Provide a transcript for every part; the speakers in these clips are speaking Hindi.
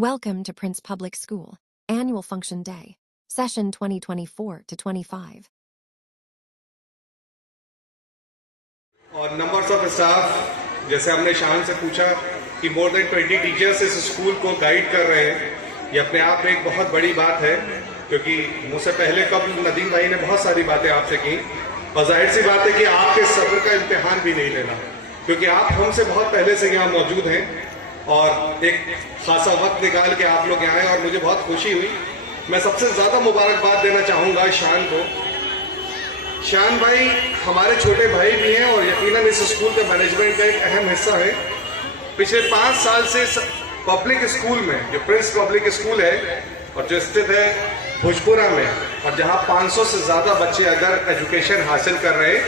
Welcome to Prince Public School, Annual Function Day, Session 2024 to 25. और नंबर्स ऑफ स्टाफ, जैसे हमने शान से पूछा कि मोर देन 20 टीचर्स इस स्कूल को गाइड कर रहे हैं, ये अपने आप में एक बहुत बड़ी बात है, क्योंकि मुझसे पहले कब नदीम भाई ने बहुत सारी बातें आपसे की, और जाहिर सी बात है कि आपके सब्र का इम्तिहान भी नहीं लेना, क्योंकि आप हमसे बहुत पहले से यहाँ मौजूद हैं और एक खासा वक्त निकाल के आप लोग यहाँ आए और मुझे बहुत खुशी हुई। मैं सबसे ज्यादा मुबारकबाद देना चाहूंगा शान को। शान भाई हमारे छोटे भाई भी हैं और यकीनन इस स्कूल के मैनेजमेंट का एक अहम हिस्सा है। पिछले 5 साल से पब्लिक स्कूल में, जो प्रिंस पब्लिक स्कूल है और जो स्थित है भोजपुरा में, और जहां 500 से ज्यादा बच्चे अगर एजुकेशन हासिल कर रहे हैं,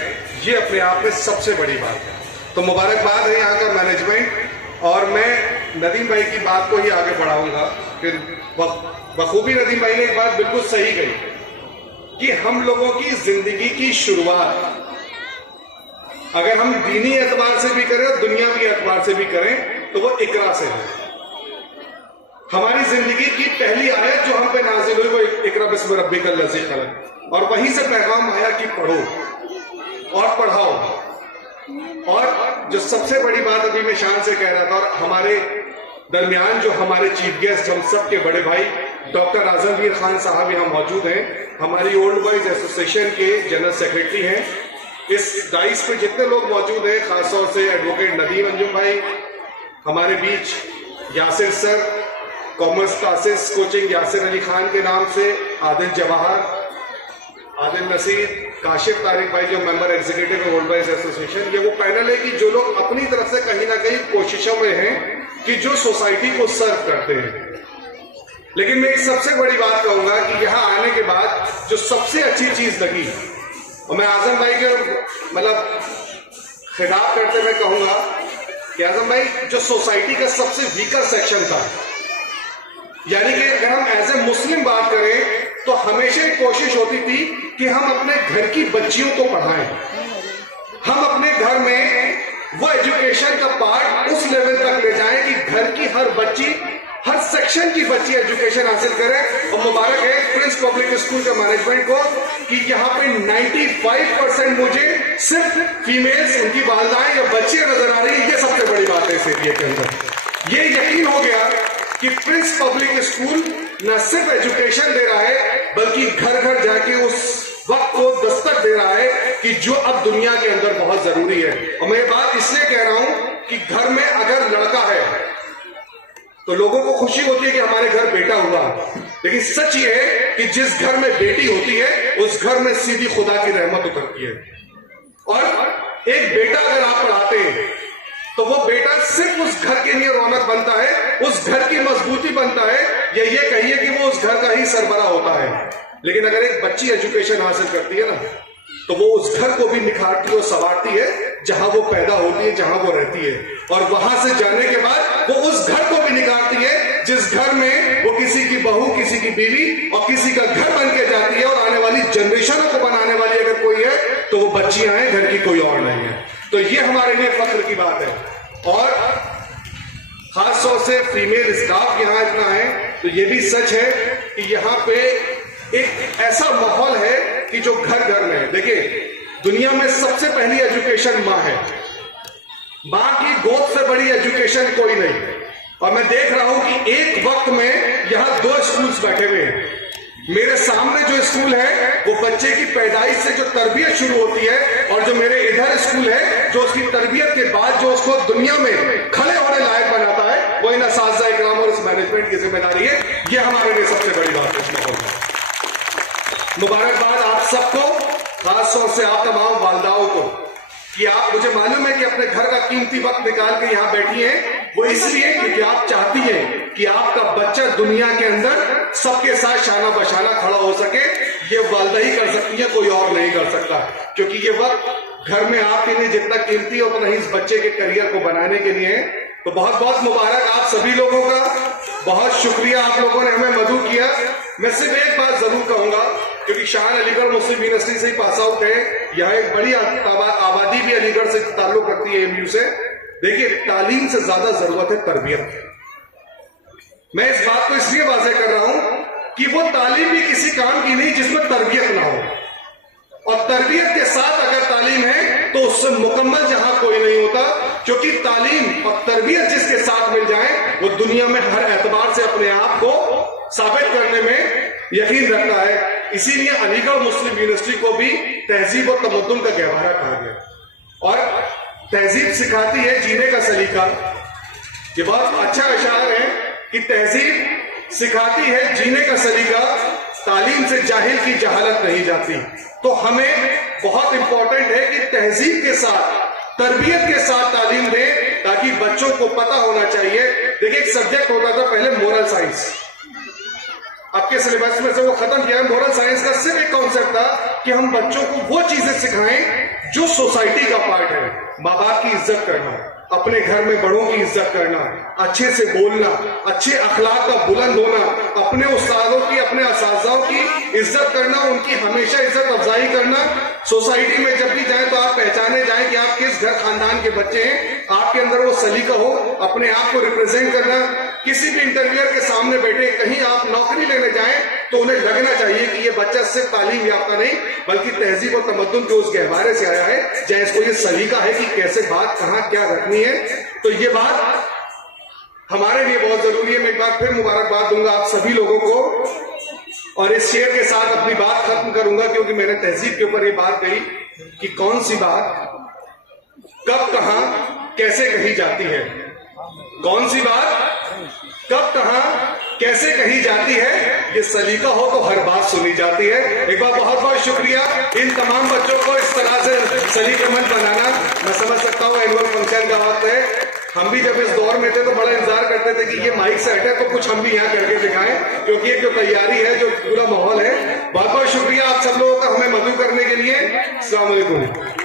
ये अपने आप में सबसे बड़ी बात है। तो मुबारकबाद है यहाँ का मैनेजमेंट। और मैं नदीम भाई की बात को ही आगे बढ़ाऊंगा। फिर बखूबी नदीम भाई ने एक बात बिल्कुल सही कही कि हम लोगों की जिंदगी की शुरुआत अगर हम दीनी एतबार से भी करें और दुनियावी एतबार से भी करें तो वो इकरा से है। हमारी जिंदगी की पहली आयत जो हम पे नाजिल हुई वो इकरा बिस्म रब्बिकल लज़ी खलक़, और वहीं से पैगाम आया कि पढ़ो और पढ़ाओ। और जो सबसे बड़ी बात अभी मैं शान से कह रहा था, और हमारे दरमियान जो हमारे चीफ गेस्ट, हम सबके बड़े भाई डॉक्टर आजमगीर खान साहब यहाँ मौजूद हैं, हमारी ओल्ड बॉयज एसोसिएशन के जनरल सेक्रेटरी हैं। इस डाइस पे जितने लोग मौजूद हैं, खासतौर से एडवोकेट नदीम अंजुम भाई, हमारे बीच Yasir sir, commerce classes coaching Yasir Ali Khan के नाम से, आदिल जवाहर, आदिल नसीर, काशिफ तारिक भाई जो मेंबर एग्जीक्यूटिव है ओल्ड बॉयज एसोसिएशन। ये वो पैनल है कि जो लोग अपनी तरफ से कहीं ना कहीं कोशिशों में हैं कि जो सोसाइटी को सर्व करते हैं। लेकिन मैं एक सबसे बड़ी बात कहूंगा कि यहाँ आने के बाद जो सबसे अच्छी चीज लगी, और मैं आजम भाई के मतलब खिताब करते हुए कहूंगा कि आजम भाई जो सोसाइटी का सबसे वीकर सेक्शन था, यानी कि अगर हम एज ए मुस्लिम बात करें तो हमेशा एक कोशिश होती थी कि हम अपने घर की बच्चियों को पढ़ाएं। हम अपने घर में वो एजुकेशन का पार्ट उस लेवल तक ले जाएं कि घर की हर बच्ची, हर सेक्शन की बच्ची एजुकेशन हासिल करे। और मुबारक है प्रिंस पब्लिक स्कूल के मैनेजमेंट को कि यहाँ पे 95% मुझे सिर्फ फीमेल्स, उनकी वालिदाएं या बच्चियां नजर आ रही है। ये सबसे बड़ी बात है इस एरिया के अंदर। ये यकीन हो गया कि प्रिंस पब्लिक स्कूल न सिर्फ एजुकेशन दे रहा है, बल्कि घर घर जाके उस वक्त को दस्तक दे रहा है कि जो अब दुनिया के अंदर बहुत जरूरी है। और मैं ये बात इसलिए कह रहा हूं कि घर में अगर लड़का है तो लोगों को खुशी होती है कि हमारे घर बेटा हुआ, लेकिन सच ये है कि जिस घर में बेटी होती है उस घर में सीधी खुदा की रहमत उतरती है। और एक बेटा अगर आप पढ़ाते हैं तो वो बेटा सिर्फ उस घर के लिए रौनक बनता है, उस घर की मजबूती बनता है, या ये कहिए कि वो उस घर का ही सरबरा होता है। लेकिन अगर एक बच्ची एजुकेशन हासिल करती है ना, तो वो उस घर को भी निखारती और संवारती है जहां वो पैदा होती है, जहां वो रहती है। और वहां से जाने के बाद वो उस घर को भी निखारती है जिस घर में वो किसी की बहू, किसी की बीवी और किसी का घर बन के जाती है। और आने वाली जनरेशनों को बनाने वाली अगर कोई है तो वो बच्चियां हैं, घर की कोई और नहीं है। तो ये हमारे लिए फख्र की बात है। और खासतौर से फीमेल स्टाफ यहाँ इतना है तो ये भी सच है कि यहाँ पे एक ऐसा माहौल है कि जो घर घर में है। देखिए, दुनिया में सबसे पहली एजुकेशन माँ है। माँ की गोद से बड़ी एजुकेशन कोई नहीं। और मैं देख रहा हूं कि एक वक्त में यहाँ 2 स्कूल्स बैठे हुए हैं। मेरे सामने जो स्कूल है वो बच्चे की पैदाइश से जो तरबियत शुरू होती है, और जो मेरे इधर स्कूल है जो उसकी तरबियत के बाद जो उसको दुनिया में खड़े होने लायक बनाता है, वो इन असातिज़ा इकराम और इस मैनेजमेंट की जिम्मेदारी है। ये हमारे लिए सबसे बड़ी बात है। मुबारकबाद आप सबको, खासतौर से आप तमाम वालिदाओं को, कि आप, मुझे मालूम है कि अपने घर का कीमती वक्त निकाल के यहाँ बैठी हैं, वो इसलिए क्योंकि आप चाहती हैं कि आपका बच्चा दुनिया के अंदर सबके साथ शाना बशाना खड़ा हो सके। ये वालिदा ही कर सकती है, कोई और नहीं कर सकता। क्योंकि ये वक्त घर में आपके लिए जितना कीमती है उतना ही इस बच्चे के करियर को बनाने के लिए है। तो बहुत बहुत मुबारक आप सभी लोगों का, बहुत शुक्रिया आप लोगों ने हमें मदू किया। मैं सिर्फ एक बात जरूर कहूंगा, क्योंकि शान अलीगढ़ मुस्लिम यूनिवर्सिटी से ही पास आउट है, यहाँ एक बड़ी आबादी भी अलीगढ़ से ताल्लुक रखती है, एमयू से। देखिए, तालीम से ज्यादा जरूरत है तरबियत। मैं इस बात को इसलिए वाज़ेह कर रहा हूं कि वो तालीम भी किसी काम की नहीं जिसमें तरबियत ना हो, और तरबियत के साथ अगर तालीम है तो उससे मुकम्मल जहां कोई नहीं होता, क्योंकि तालीम और तरबियत जिसके साथ मिल जाए वो दुनिया में हर एतबार से अपने आप को साबित करने में यकीन रखता है। इसीलिए अलीगढ़ मुस्लिम यूनिवर्सिटी को भी तहजीब और तमद्दुन का गहवारा कहा गया, और तहजीब सिखाती है जीने का सलीका। ये बहुत अच्छा इशारा है कि तहजीब सिखाती है जीने का सलीका, तालीम से जाहिल की जहालत नहीं जाती। तो हमें बहुत इंपॉर्टेंट है कि तहजीब के साथ, तरबियत के साथ तालीम दें, ताकि बच्चों को पता होना चाहिए। देखिए, एक सब्जेक्ट होता था पहले मोरल साइंस, आपके सिलेबस में से वो खत्म किया है। मोरल साइंस का सिर्फ एक कॉन्सेप्ट था कि हम बच्चों को वो चीजें सिखाएं जो सोसाइटी का पार्ट है। माँ बाप की इज्जत करना, अपने घर में बड़ों की इज्जत करना, अच्छे से बोलना, अच्छे अखलाक का बुलंद होना, अपने उस्तादों की, अपने असातिज़ाओं की इज्जत करना, उनकी हमेशा इज्जत अफजाई करना। सोसाइटी में जब भी जाए तो आप पहचाने जाए कि आप किस घर खानदान के बच्चे हैं, आपके अंदर वो सलीका हो, अपने आप को रिप्रेजेंट करना। किसी भी इंटरव्यूअर के सामने बैठे, कहीं आप नौकरी लेने जाएं तो उन्हें लगना चाहिए कि ये बच्चा सिर्फ तालीम याफ्ता नहीं बल्कि तहजीब और तमद्दुन के उस गहवारे से आया है, जहाँ इसको ये सलीका है कि कैसे बात कहाँ क्या रखनी है। तो ये बात हमारे लिए बहुत जरूरी है। मैं एक बार फिर मुबारकबाद दूंगा आप सभी लोगों को, और इस शेर के साथ अपनी बात खत्म करूंगा, क्योंकि मैंने तहजीब के ऊपर ये बात कही कि कौन सी बात कब कहां कैसे कही जाती है, कौन सी बात कब कहां कैसे कही जाती है। ये सलीका हो तो हर बात सुनी जाती है। एक बार बहुत बहुत शुक्रिया इन तमाम बच्चों को इस तरह से सलीकेमंद बनाना। मैं समझ सकता हूँ एनुअल फंक्शन का वक्त है, हम भी जब इस दौर में थे तो बड़ा इंतजार करते थे कि ये माइक सेट है तो कुछ हम भी यहाँ करके दिखाएं, क्योंकि एक जो तैयारी है, जो पूरा माहौल है। बहुत बहुत शुक्रिया आप सब लोगों का हमें मदद करने के लिए। अस्सलाम वालेकुम।